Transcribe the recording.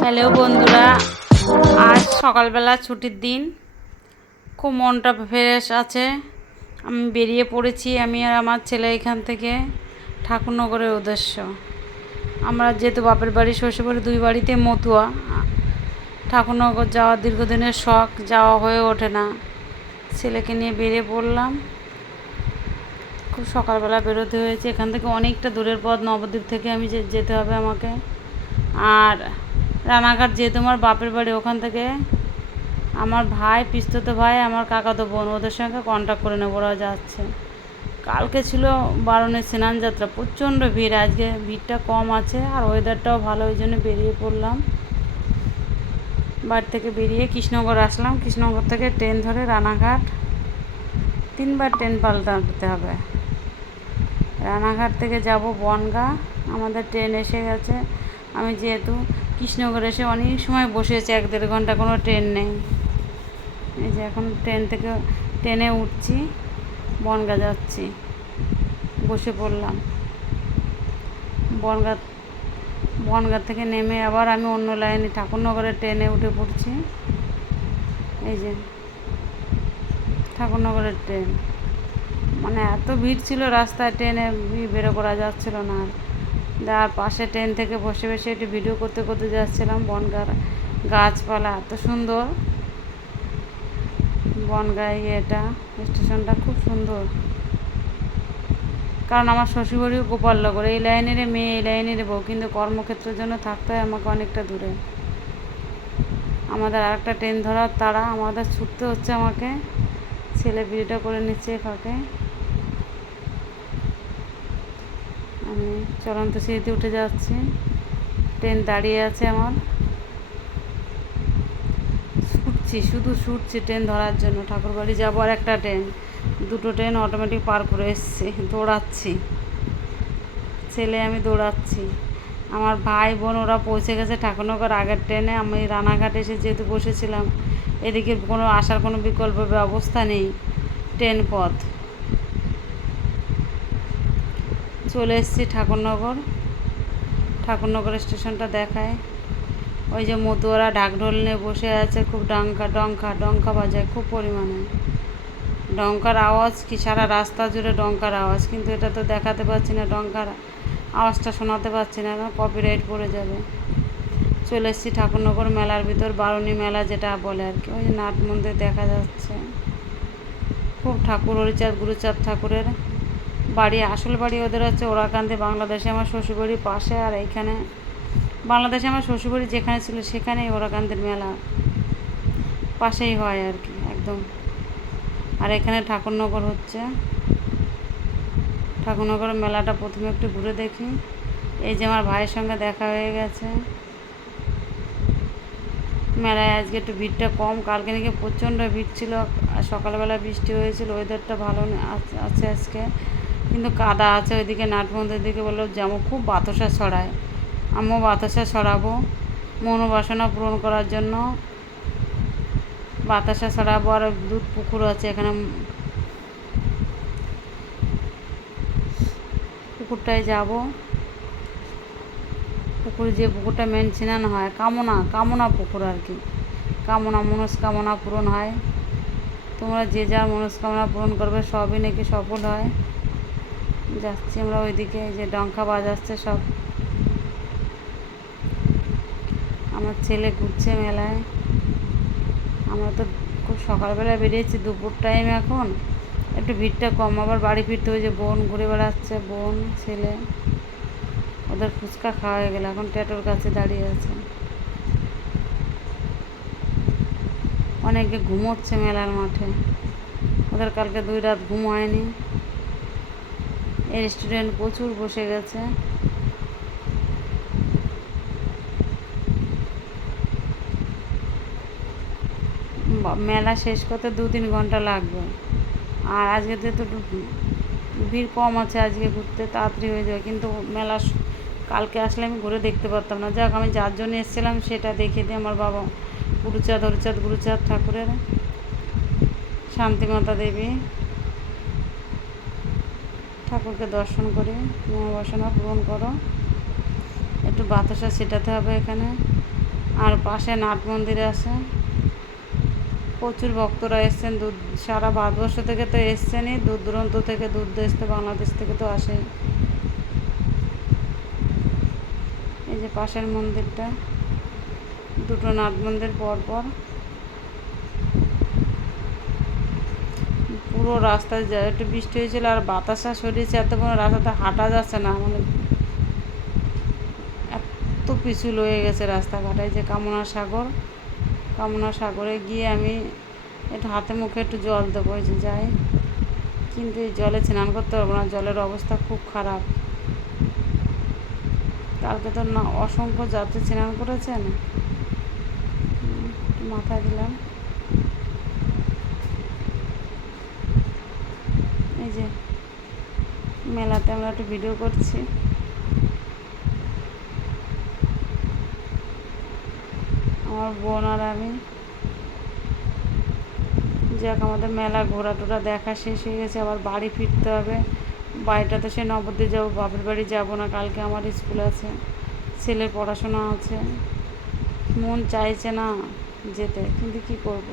Hello বন্ধুরা, আজ সকালবেলা ছুটির দিন, খুব মনটা ফ্রেশ আছে। আমি বেরিয়ে পড়েছি, আমি আর আমার ছেলে এখান থেকে ঠাকুরনগরের উদ্দেশ্য। আমরা যেহেতু বাপের বাড়ি শ্বশুরবাড়ি দুই বাড়িতে মতুয়া, ঠাকুরনগর যাওয়ার দীর্ঘদিনের শখ, যাওয়া হয়ে ওঠে না। ছেলেকে নিয়ে বেরিয়ে পড়লাম। খুব সকালবেলা বেরোতে হয়েছে, এখান থেকে অনেকটা দূরের পথ, নবদ্বীপ থেকে আমি যেতে হবে আমাকে। আর রানাঘাট যেহেতু আমার বাপের বাড়ি, ওখান থেকে আমার ভাই, পিস্তত ভাই, আমার কাকাতো বোন, ওদের সঙ্গে কন্ট্যাক্ট করে নেবো, ওরা যাচ্ছে। কালকে ছিল বারণের স্নান যাত্রা, প্রচণ্ড ভিড়, আজকে ভিড়টা কম আছে আর ওয়েদারটাও ভালো, ওই জন্য বেরিয়ে পড়লাম। বাড়ি থেকে বেরিয়ে কৃষ্ণনগর আসলাম, কৃষ্ণনগর থেকে ট্রেন ধরে রানাঘাট, 3বার ট্রেন পাল্টাতে হবে। রানাঘাট থেকে যাব বনগাঁ, আমাদের ট্রেন এসে গেছে। আমি যেহেতু কৃষ্ণনগর এসে অনেক সময় বসেছি, 1-1.5 ঘন্টা কোনো ট্রেন নেই। এই যে এখন ট্রেনে উঠছি, বনগাঁ যাচ্ছি, বসে পড়লাম। বনগাঁ থেকে নেমে আবার আমি অন্য লাইনে ঠাকুরনগরের ট্রেনে উঠে পড়ছি। এই যে ঠাকুরনগরের ট্রেন, মানে এত ভিড় ছিল রাস্তায়, ট্রেনে বেরো করা যাচ্ছিল না। আর পাশে ট্রেন থেকে বসে বসে একটু ভিডিও করতে করতে যাচ্ছিলাম। বনগাঁর গাছপালা এত সুন্দর, বনগাঁ এটা স্টেশনটা খুব সুন্দর। কারণ আমার শ্বশুরবাড়িও গোপালনগর, এই লাইনের মেয়ে, এই লাইনের বউ, কিন্তু কর্মক্ষেত্রের জন্য থাকতে হয় আমাকে অনেকটা দূরে। আমাদের আরেকটা ট্রেন ধরার তাড়া, আমাদের ছুটতে হচ্ছে আমাকে। ছেলে ভিডিওটা করে নিচ্ছে ফাঁকে। আমি চলন্ত সিঁড়িতে উঠে যাচ্ছি, ট্রেন দাঁড়িয়ে আছে আমার। শুধু ছুটছি ট্রেন ধরার জন্য, ঠাকুরবাড়ি যাবো। আর একটা ট্রেন, দুটো ট্রেন অটোমেটিক পার করে এসছি, দৌড়াচ্ছি, ছেলে আমি দৌড়াচ্ছি। আমার ভাই বোন ওরা পৌঁছে গেছে ঠাকুরনগর আগের ট্রেনে। আমি রানাঘাট এসে যেহেতু বসেছিলাম, এদিকে কোনো আসার কোনো বিকল্প ব্যবস্থা নেই, ট্রেন পথ। চলে এসেছি ঠাকুরনগর স্টেশনটা দেখায়। ওই যে মতুয়ারা ঢাকঢোল নিয়ে বসে আছে, খুব ডঙ্কা বাজায় খুব পরিমাণে। ডঙ্কার আওয়াজ কি সারা রাস্তা জুড়ে ডঙ্কার আওয়াজ, কিন্তু এটা তো দেখাতে পাচ্ছি না, ডঙ্কার আওয়াজটা শোনাতে পাচ্ছি না, কপিরাইট পড়ে যাবে। চলে এসেছি ঠাকুরনগর মেলার ভিতর, বারুণী মেলা যেটা বলে আর কি। ওই যে নাট মন্দির দেখা যাচ্ছে, খুব ঠাকুর, হরিচাঁদ গুরুচাঁদ ঠাকুরের বাড়ি। আসল বাড়ি ওদের হচ্ছে ওরাকান্দি, বাংলাদেশে আমার শ্বশুরবাড়ির পাশে। আর এইখানে বাংলাদেশে আমার শ্বশুরবাড়ি যেখানে ছিল সেখানেই ওরাকান্দির মেলা পাশেই হয় আর কি, একদম। আর এখানে ঠাকুরনগর হচ্ছে, ঠাকুরনগরের মেলাটা প্রথমে একটু ঘুরে দেখি। এই যে আমার ভাইয়ের সঙ্গে দেখা হয়ে গেছে। মেলায় আজকে একটু ভিড়টা কম, কালকে নাকি প্রচণ্ড ভিড় ছিল। আর সকালবেলা বৃষ্টি হয়েছিল, ওয়েদারটা ভালো আছে আজকে, কিন্তু কাদা আছে। ওইদিকে নাটবন্ধের দিকে বললো যেমন খুব বাতাসা ছড়ায়, আমিও বাতাসা ছড়াবো মনোবাসনা পূরণ করার জন্য। বাতাসা ছড়াবো, আর দুধ পুকুর আছে এখানে, পুকুরটায় যাব। পুকুরে, যে পুকুরটা মেন ছিনানো হয়, কামনা পুকুর আর কি। মনস্কামনা পূরণ হয়। তোমরা যে যার মনস্কামনা পূরণ করবে সবই নাকি সফল হয়। যাচ্ছি আমরা ওইদিকে, যে ডঙ্কা বাজাচ্ছে সব। আমার ছেলে ঘুরছে মেলায়। আমরা তো খুব সকালবেলা বেরিয়েছি, দুপুর টাইম এখন, একটু ভিড়টা কম। আবার বাড়ি ফিরতে হয়েছে, বোন ঘুরে বেড়াচ্ছে, বোন ছেলে, ওদের ফুচকা খাওয়া হয়ে গেলে এখন ট্যাটোর কাছে দাঁড়িয়ে আছে। অনেকে ঘুমোচ্ছে মেলার মাঠে, ওদের কালকে 2 রাত ঘুম হয়নি। এই রেস্টুরেন্ট প্রচুর বসে গেছে। মেলা শেষ করতে 2-3 ঘন্টা লাগবে। আর আজকে তো ভিড় কম আছে, আজকে ঘুরতে তাড়াতাড়ি হয়ে যাবে, কিন্তু মেলা কালকে আসলে আমি ঘুরে দেখতে পারতাম না। যাক, আমি যার জন্য এসেছিলাম সেটা দেখে দিই। আমার বাবা গুরুচাঁদ ঠাকুরের, শান্তিমাতা দেবী ঠাকুরকে দর্শন করি, মনোবাসনা পূরণ করো। একটু বাতাসা ছেটাতে হবে এখানে। আর পাশে নাট মন্দির আছে, প্রচুর ভক্তরা এসছেন, দূর সারা ভারতবর্ষ থেকে তো এসছেনই, দূর দূরান্ত থেকে, দূর দেশ থেকে, বাংলাদেশ থেকে তো আসে। এই যে পাশের মন্দিরটা, দুটো নাট মন্দির পরপর। পুরো রাস্তায় একটু বৃষ্টি হয়েছিল আর বাতাসা সরিয়েছে, এত কোনো রাস্তাতে হাঁটা যাচ্ছে না, মানে এত পিছল হয়ে গেছে রাস্তাঘাটে। যে কামনা সাগরে গিয়ে আমি একটু হাতে মুখে একটু জল দেবো, এই যে যাই, কিন্তু এই জলে স্নান করতে পারবো না, জলের অবস্থা খুব খারাপ। কালকে তো না অসংখ্য যাত্রী স্নান করেছেন, মাথায় দিলাম। এই যে মেলাতে আমরা একটু ভিডিও করছি। আমার বোন আর আমি। যাক, আমাদের মেলা ঘোরা টোরা দেখা শেষ হয়ে গেছে, আবার বাড়ি ফিরতে হবে। বাড়িটাতে সে নবদ্বীপ যাবো, বাপের বাড়ি যাবো না, কালকে আমার স্কুল আছে, ছেলের পড়াশোনা আছে। মন চাইছে না যেতে, কিন্তু কি করব।